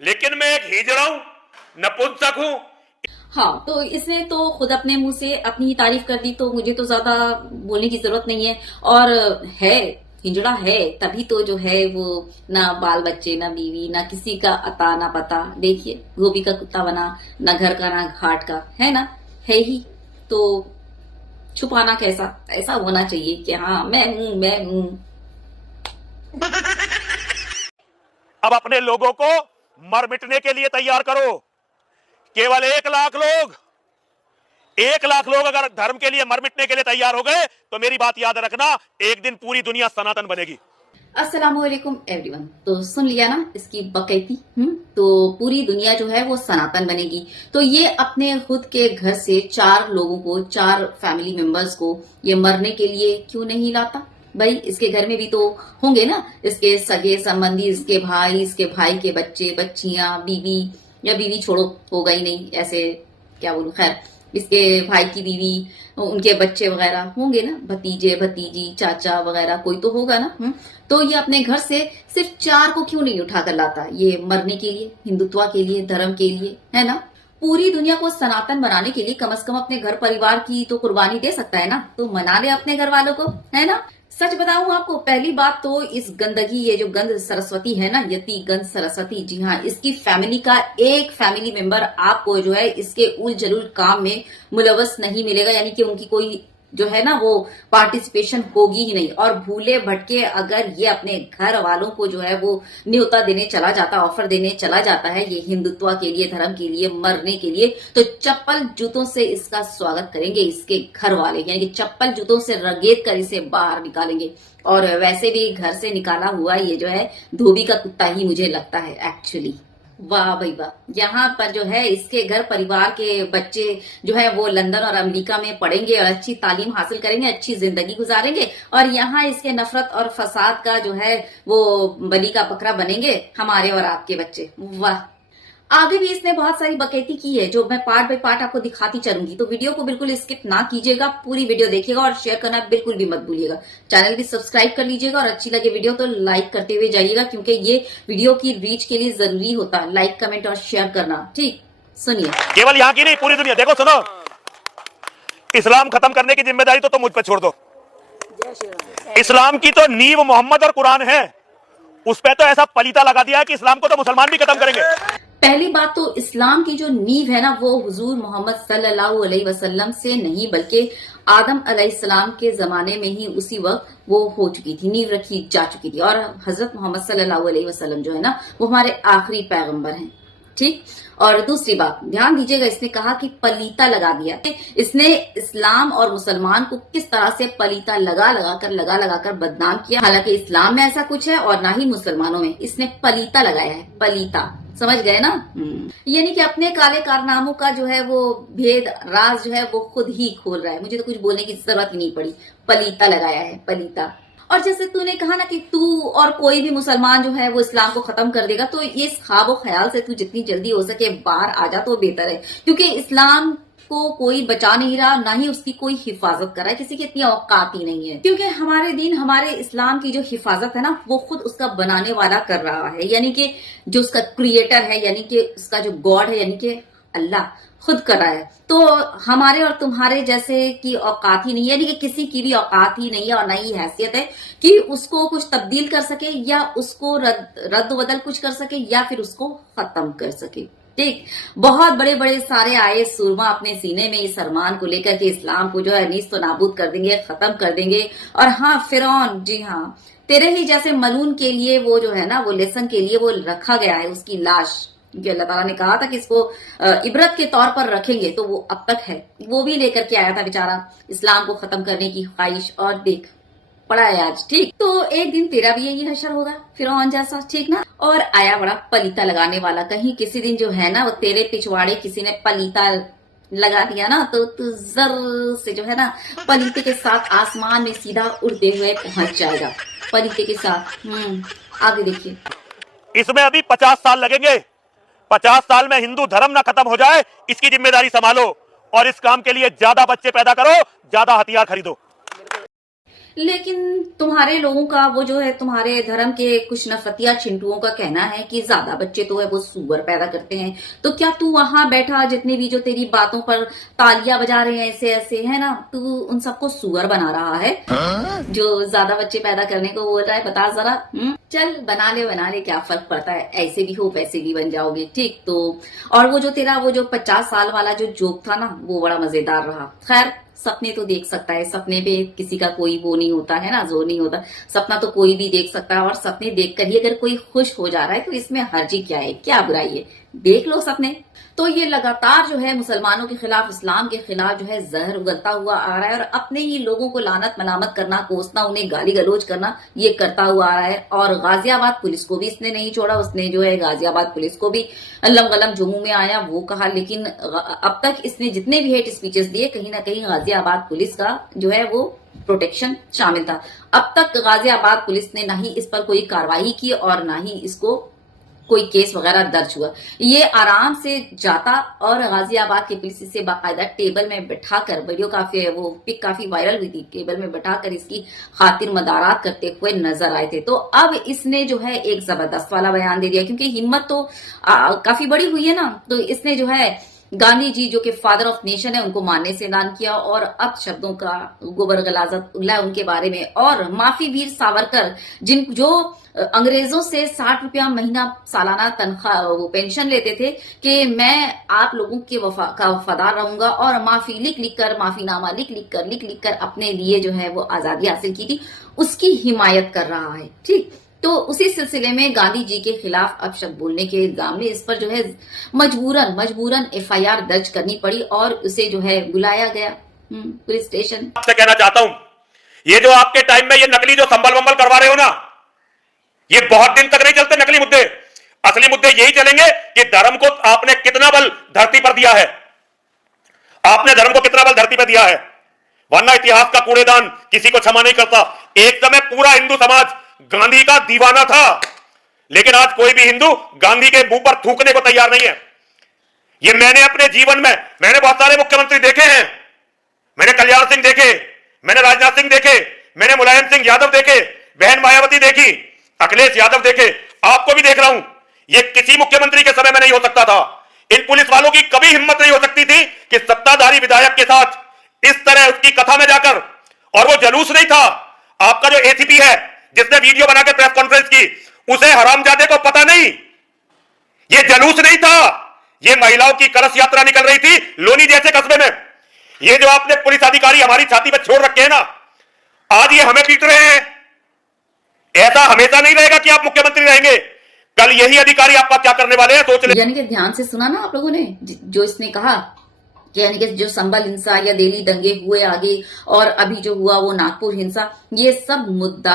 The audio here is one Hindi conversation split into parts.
लेकिन मैं एक हिजड़ा हूं, नपुंसक हूं। हाँ, तो इसने तो खुद अपने मुंह से अपनी ही तारीफ कर दी, तो मुझे तो ज्यादा बोलने की जरूरत नहीं है। और है, हिजड़ा है तभी तो जो है वो ना बाल बच्चे, ना बीवी, ना किसी का अता ना पता। देखिए, गोभी का कुत्ता बना, ना घर का ना घाट का, है ना, है ही। तो छुपाना कैसा, ऐसा होना चाहिए कि हाँ मैं हूं, मैं हूं। अब अपने लोगों को मर मिटने के लिए तैयार करो। केवल 1 लाख लोग अगर धर्म के लिए मर मिटने के लिए तैयार हो गए तो मेरी बात याद रखना, एक दिन पूरी दुनिया सनातन बनेगी। अस्सलामुअलैकुम एवरीवन। तो सुन लिया ना इसकी बकैती। तो पूरी दुनिया जो है वो सनातन बनेगी। तो ये अपने खुद के घर से 4 लोगों को, 4 फैमिली मेंबर्स को ये मरने के लिए क्यों नहीं लाता? भाई, इसके घर में भी तो होंगे ना इसके सगे संबंधी, इसके भाई के बच्चे बच्चियां, बीवी, या बीवी छोड़ो, होगा ही नहीं, ऐसे क्या बोलूं, खैर इसके भाई की बीवी, उनके बच्चे वगैरह होंगे ना, भतीजे भतीजी, चाचा वगैरह कोई तो होगा ना। तो ये अपने घर से सिर्फ 4 को क्यों नहीं उठाकर लाता? ये मरने के लिए, हिंदुत्व के लिए, धर्म के लिए, है ना। पूरी दुनिया को सनातन बनाने के लिए कम से कम अपने घर परिवार की तो कुर्बानी दे सकता है ना, तो मना ले अपने घर वालों को, है ना। सच बताऊं आपको, पहली बात तो इस गंदगी, ये जो गंद सरस्वती है ना, यति गंद सरस्वती, जी हाँ, इसकी फैमिली का एक फैमिली मेंबर आपको जो है इसके उल जलूल काम में मुलवस नहीं मिलेगा, यानी कि उनकी कोई जो है ना वो पार्टिसिपेशन होगी ही नहीं। और भूले भटके अगर ये अपने घर वालों को जो है वो न्योता देने चला जाता, ऑफर देने चला जाता है ये हिंदुत्व के लिए, धर्म के लिए, मरने के लिए, तो चप्पल जूतों से इसका स्वागत करेंगे इसके घर वाले, यानी कि चप्पल जूतों से रगेद कर इसे बाहर निकालेंगे। और वैसे भी घर से निकाला हुआ ये जो है धोबी का कुत्ता ही मुझे लगता है एक्चुअली। वाह भाई वाह। यहाँ पर जो है इसके घर परिवार के बच्चे जो है वो लंदन और अमेरिका में पढ़ेंगे और अच्छी तालीम हासिल करेंगे, अच्छी जिंदगी गुजारेंगे, और यहाँ इसके नफरत और फसाद का जो है वो बलि का बकरा बनेंगे हमारे और आपके बच्चे। वाह। आगे भी इसने बहुत सारी बकैती की है जो मैं पार्ट बाय पार्ट आपको दिखाती चलूंगी, तो वीडियो को बिल्कुल स्किप ना कीजिएगा, पूरी वीडियो देखिएगा और शेयर करना बिल्कुल भी मत भूलिएगा। चैनल भी सब्सक्राइब कर लीजिएगा और अच्छी लगे वीडियो तो लाइक करते हुए जाइएगा, क्योंकि ये वीडियो की रीच के लिए जरूरी होता है लाइक, कमेंट और शेयर करना। ठीक, सुनिए। केवल यहाँ की नहीं, पूरी दुनिया देखो, सुनो, इस्लाम खत्म करने की जिम्मेदारी तो तुम मुझ पर छोड़ दो। इस्लाम की तो नींव मोहम्मद और कुरान है, उस पर तो ऐसा पलीता लगा दिया है कि इस्लाम को तो मुसलमान भी खत्म करेंगे। पहली बात तो इस्लाम की जो नींव है ना वो हुजूर मोहम्मद सल्लल्लाहु अलैहि वसल्लम से नहीं बल्कि आदम अलैहिस्सलाम के जमाने में ही उसी वक्त वो हो चुकी थी, नींव रखी जा चुकी थी। और हजरत मोहम्मद सल्लल्लाहु अलैहि वसल्लम जो है ना वो हमारे आखिरी पैगंबर हैं। ठीक। और दूसरी बात ध्यान दीजिएगा, इसने कहा कि पलीता लगा दिया। इसने इस्लाम और मुसलमान को किस तरह से पलीता लगा लगा कर बदनाम किया। हालांकि इस्लाम में ऐसा कुछ है और ना ही मुसलमानों में, इसने पलीता लगाया है, पलीता, समझ गए ना। यानी कि अपने काले कारनामों का जो है वो भेद, राज जो है वो खुद ही खोल रहा है। मुझे तो कुछ बोलने की जरूरत ही नहीं पड़ी, पलीता लगाया है, पलीता। और जैसे तूने कहा ना कि तू और कोई भी मुसलमान जो है वो इस्लाम को खत्म कर देगा, तो ये इस ख्वाब ख्याल से तू जितनी जल्दी हो सके बाहर आ जा तो बेहतर है, क्योंकि इस्लाम को कोई बचा नहीं रहा, ना ही उसकी कोई हिफाजत कर रहा है, किसी की इतनी औकात ही नहीं है। क्योंकि हमारे दीन, हमारे इस्लाम की जो हिफाजत है ना वो खुद उसका बनाने वाला कर रहा है, यानी कि जो उसका क्रिएटर है, यानी कि उसका जो गॉड है, यानी कि अल्लाह खुद कर रहा है। तो हमारे और तुम्हारे जैसे की औकात ही नहीं है, यानी कि किसी की भी औकात ही नहीं है और ना ही हैसियत है कि उसको कुछ तब्दील कर सके या उसको रद्द बदल कुछ कर सके या फिर उसको खत्म कर सके। ठीक। बहुत बड़े बड़े सारे आए सूरमा अपने सीने में इस अरमान को लेकर के इस्लाम को जो है नीस्त नाबूद कर देंगे, खत्म कर देंगे। और हाँ, फिरौन, जी हाँ, तेरे ही जैसे मलून के लिए वो जो है ना वो लेसन के लिए वो रखा गया है, उसकी लाश, क्योंकि अल्लाह ताला ने कहा था कि इसको इबरत के तौर पर रखेंगे, तो वो अब तक है, वो भी लेकर के आया था बेचारा इस्लाम को खत्म करने की ख्वाहिश, और देख पड़ा है आज। ठीक। तो एक दिन तेरा भी यही हशर होगा फिरौन जैसा, ठीक ना। और आया बड़ा पलीता लगाने वाला, कहीं किसी दिन जो है ना वो तेरे पिछवाड़े किसी ने पलीता लगा दिया ना तो तू जर से जो है ना पलीते के साथ आसमान में सीधा उड़ते हुए पहुंच जाएगा, पलीते के साथ। आगे देखिए। इसमें अभी 50 साल लगेंगे। 50 साल में हिंदू धर्म ना खत्म हो जाए, इसकी जिम्मेदारी संभालो और इस काम के लिए ज्यादा बच्चे पैदा करो, ज्यादा हथियार खरीदो। लेकिन तुम्हारे लोगों का वो जो है तुम्हारे धर्म के कुछ नफतिया चिंटुओं का कहना है कि ज्यादा बच्चे तो है वो सुअर पैदा करते हैं। तो क्या तू वहां बैठा जितने भी जो तेरी बातों पर तालियां बजा रहे हैं ऐसे ऐसे है ना, तू उन सबको सुअर बना रहा है? जो ज्यादा बच्चे पैदा करने को बोल रहा है, बता जरा। चल बना ले क्या फर्क पड़ता है, ऐसे भी हो वैसे भी बन जाओगे। ठीक तो और वो जो तेरा वो जो 50 साल वाला जो जोक था ना, वो बड़ा मजेदार रहा। खैर सपने तो देख सकता है, सपने पे किसी का कोई वो नहीं होता है ना, जोर नहीं होता। सपना तो कोई भी देख सकता है और सपने देखकर ही अगर कोई खुश हो जा रहा है तो इसमें हर्जी क्या है, क्या बुराई है, देख लो सपने। तो ये लगातार जो है मुसलमानों के खिलाफ, इस्लाम के खिलाफ जो है जहर उगलता हुआ आ रहा है और अपने ही लोगों को लानत मलामत करना, कोसना, उन्हें गाली गलौज करना, ये करता हुआ आ रहा है। और गाजियाबाद पुलिस को भी इसने नहीं छोड़ा, उसने जो है गाजियाबाद पुलिस को भी अल्लम गलम जो मुंह में आया वो कहा। लेकिन अब तक इसने जितने भी हेट स्पीचेस दिए, कहीं ना कहीं गाजियाबाद पुलिस का जो है वो प्रोटेक्शन शामिल था। अब तक गाजियाबाद पुलिस ने ना ही इस पर कोई कार्रवाई की और ना ही इसको कोई केस वगैरह दर्ज हुआ। ये आराम से जाता और गाजियाबाद के पुलिस से बाकायदा टेबल में बिठाकर, वीडियो काफी वो पिक काफी वायरल हुई थी, टेबल में बिठाकर इसकी खातिर मदारात करते हुए नजर आए थे। तो अब इसने जो है एक जबरदस्त वाला बयान दे दिया, क्योंकि हिम्मत तो काफी बड़ी हुई है ना। तो इसने जो है गांधी जी जो कि फादर ऑफ नेशन है उनको मानने से ऐलान किया और अब शब्दों का गोबर गलाजत उगला उनके बारे में। और माफी वीर सावरकर जो अंग्रेजों से 60 रुपया महीना सालाना तनख्वाह वो पेंशन लेते थे कि मैं आप लोगों के का वफादार रहूंगा, और माफी लिख लिख कर, माफीनामा लिख लिख कर अपने लिए जो है वो आजादी हासिल की थी, उसकी हिमायत कर रहा है। ठीक तो उसी सिलसिले में गांधी जी के खिलाफ अपशब्द बोलने के इल्जाम में इस पर जो है मजबूरन FIR दर्ज करनी पड़ी और उसे जो है बुलाया गया पुलिस स्टेशन। आपसे कहना चाहता हूं, ये जो आपके टाइम में ये नकली जो संभल वंबल करवा रहे हो ना, ये बहुत दिन तक नहीं चलते नकली मुद्दे। असली मुद्दे यही चलेंगे कि धर्म को आपने कितना बल धरती पर दिया है, आपने धर्म को कितना बल धरती पर दिया है, वरना इतिहास का कूड़ेदान किसी को क्षमा नहीं करता। एक समय पूरा हिंदू समाज गांधी का दीवाना था, लेकिन आज कोई भी हिंदू गांधी के मुंह पर थूकने को तैयार नहीं है। ये मैंने अपने जीवन में मैंने बहुत सारे मुख्यमंत्री देखे हैं, मैंने कल्याण सिंह देखे, मैंने राजनाथ सिंह देखे, मैंने मुलायम सिंह यादव देखे, बहन मायावती देखी, अखिलेश यादव देखे, आपको भी देख रहा हूं। ये किसी मुख्यमंत्री के समय में नहीं हो सकता था। इन पुलिस वालों की कभी हिम्मत नहीं हो सकती थी कि सत्ताधारी विधायक के साथ इस तरह उसकी कथा में जाकर, और वो जलूस नहीं था। आपका जो ACP है जिसने वीडियो बनाकर प्रेस कॉन्फ्रेंस की, उसे हरामजादे को पता नहीं, ये जलूस नहीं था, ये महिलाओं की कलश यात्रा निकल रही थी लोनी जैसे कस्बे में। ये जो आपने पुलिस अधिकारी हमारी छाती पर छोड़ रखे हैं ना, आज ये हमें पीट रहे हैं। ऐसा हमेशा नहीं रहेगा कि आप मुख्यमंत्री रहेंगे, कल यही अधिकारी आपका क्या करने वाले हैं सोच ले। यानी कि ध्यान से सुना ना आप लोगों ने जो इसने कहा कि यानी कि जो संभल हिंसा या दिल्ली दंगे हुए आगे और अभी जो हुआ वो नागपुर हिंसा, ये सब मुद्दा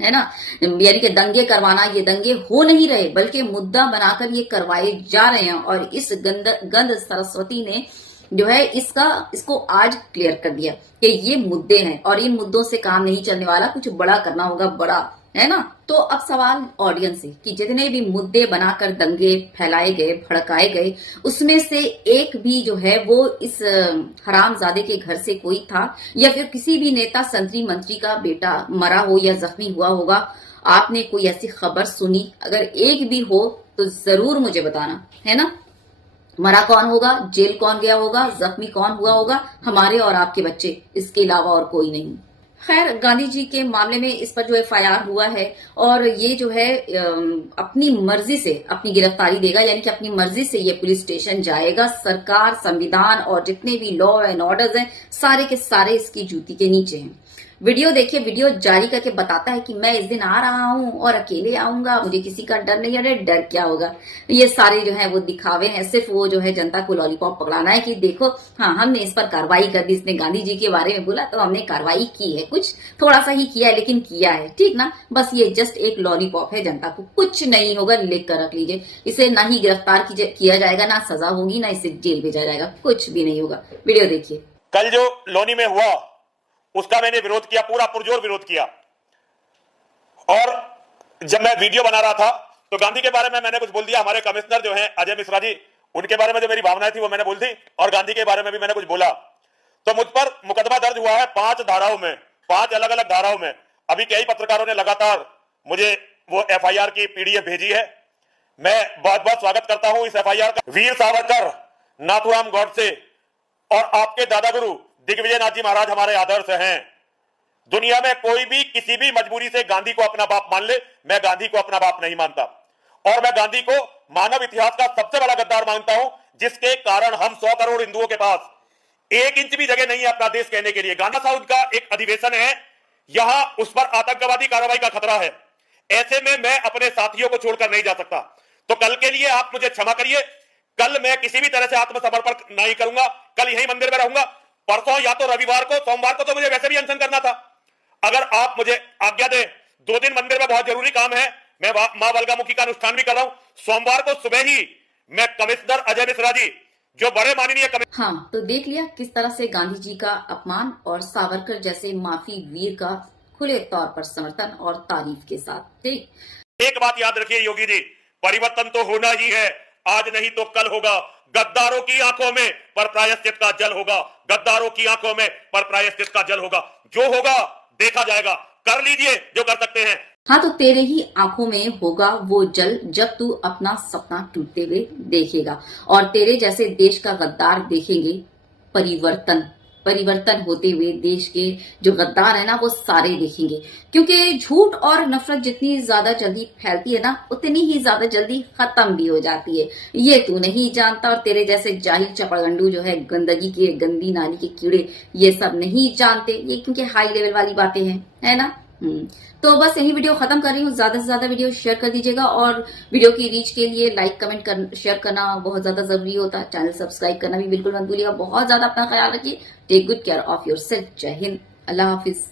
है ना। यानी कि दंगे करवाना, ये दंगे हो नहीं रहे बल्कि मुद्दा बनाकर ये करवाए जा रहे हैं। और इस गंध सरस्वती ने जो है इसको आज क्लियर कर दिया कि ये मुद्दे हैं और इन मुद्दों से काम नहीं चलने वाला, कुछ बड़ा करना होगा, बड़ा है ना। तो अब सवाल ऑडियंस से कि जितने भी मुद्दे बनाकर दंगे फैलाए गए, भड़काए गए, उसमें से एक भी जो है वो इस हरामजादे के घर से कोई था या फिर किसी भी नेता संतरी मंत्री का बेटा मरा हो या जख्मी हुआ होगा? आपने कोई ऐसी खबर सुनी? अगर एक भी हो तो जरूर मुझे बताना, है ना। मरा कौन होगा, जेल कौन गया होगा, जख्मी कौन हुआ होगा? हमारे और आपके बच्चे, इसके अलावा और कोई नहीं। खैर गांधी जी के मामले में इस पर जो FIR हुआ है और ये जो है अपनी मर्जी से अपनी गिरफ्तारी देगा, यानी कि अपनी मर्जी से ये पुलिस स्टेशन जाएगा। सरकार, संविधान और जितने भी लॉ एंड ऑर्डर्स हैं सारे के सारे इसकी जूती के नीचे हैं। वीडियो देखिए, वीडियो जारी करके बताता है कि मैं इस दिन आ रहा हूं और अकेले आऊंगा, मुझे किसी का डर नहीं। अरे डर क्या होगा, ये सारे जो है वो दिखावे हैं, सिर्फ वो जो है जनता को लॉलीपॉप पकड़ाना है कि देखो हाँ हमने इस पर कार्रवाई कर दी। इसने गांधी जी के बारे में बोला तो हमने कार्रवाई की है, कुछ थोड़ा सा ही किया है लेकिन किया है, ठीक ना। बस ये जस्ट एक लॉलीपॉप है, जनता को कुछ नहीं होगा, लिख कर रख लीजिए। इसे ना ही गिरफ्तार किया जाएगा, ना सजा होगी, ना इसे जेल भेजा जाएगा, कुछ भी नहीं होगा। वीडियो देखिए। कल जो लोनी में हुआ उसका मैंने विरोध किया, पूरा पुरजोर विरोध किया। और जब मैं वीडियो बना रहा था तो गांधी के बारे में मैंने कुछ बोल दिया। हमारे कमिश्नर जो हैं अजय मिश्रा जी, उनके बारे में जो मेरी भावनाएं थी वो मैंने बोल दी, और गांधी के बारे में भी मैंने कुछ बोला। तो मुझ पर मुकदमा दर्ज हुआ है 5 धाराओं में, 5 अलग अलग धाराओं में। अभी कई पत्रकारों ने लगातार मुझे वो एफआईआर की पीडीएफ भेजी है। मैं बहुत बहुत स्वागत करता हूं इस एफआईआर का। वीर सावरकर, नाथुराम गॉडसे और आपके दादा गुरु दिग्विजयनाथ जी महाराज हमारे आदर्श हैं। दुनिया में कोई भी किसी भी मजबूरी से गांधी को अपना बाप मान ले, मैं गांधी को अपना बाप नहीं मानता। और मैं गांधी को मानव इतिहास का सबसे बड़ा गद्दार मानता हूं, जिसके कारण हम 100 करोड़ हिंदुओं के पास 1 इंच भी जगह नहीं है अपना देश कहने के लिए। गांधी साउथ का एक अधिवेशन है, यहां उस पर आतंकवादी कार्रवाई का खतरा है। ऐसे में मैं अपने साथियों को छोड़कर नहीं जा सकता। तो कल के लिए आप मुझे क्षमा करिए। कल मैं किसी भी तरह से आत्मसमर्पण नहीं करूंगा। कल यही मंदिर में रहूंगा। परसों या तो रविवार को, सोमवार को तो मुझे वैसे भी अनशन करना था। अगर आप मुझे आज्ञा दें, 2 दिन मंदिर में बहुत जरूरी काम है। मैं मां बलगामुखी का अनुष्ठान भी कर रहा हूं। सोमवार को सुबह ही मैं कमिश्नर अजय मिश्रा जी, जो बड़े माननीय हाँ, तो देख लिया किस तरह से गांधी जी का अपमान और सावरकर जैसे माफी वीर का खुले तौर पर समर्थन और तारीफ के साथ। ठीक, एक बात याद रखिए योगी जी, परिवर्तन तो होना ही है, आज नहीं तो कल होगा। गद्दारों की आंखों में पर प्रायश्चित का जल होगा। गद्दारों की आंखों में पर प्रायश्चित का जल होगा। जो होगा देखा जाएगा। कर लीजिए जो कर सकते हैं। हाँ, तो तेरे ही आंखों में होगा वो जल जब तू अपना सपना टूटते हुए देखेगा और तेरे जैसे देश का गद्दार देखेंगे परिवर्तन होते हुए। देश के जो गद्दार है ना, वो सारे देखेंगे, क्योंकि झूठ और नफरत जितनी ज्यादा जल्दी फैलती है ना, उतनी ही ज्यादा जल्दी खत्म भी हो जाती है। ये तू नहीं जानता और तेरे जैसे जाहिल चपड़गंडू जो है, गंदगी के गंदी नाली के कीड़े, ये सब नहीं जानते। ये क्योंकि हाई लेवल वाली बातें हैं, है ना। तो बस यही वीडियो खत्म कर रही हूँ। ज्यादा से ज्यादा वीडियो शेयर कर दीजिएगा और वीडियो की रीच के लिए लाइक कमेंट शेयर करना बहुत ज्यादा जरूरी होता है। चैनल सब्सक्राइब करना भी बिल्कुल मत भूलिएगा। बहुत ज्यादा अपना ख्याल रखिए। Take good care of yourself. जय हिंद, अल्लाह हाफिज।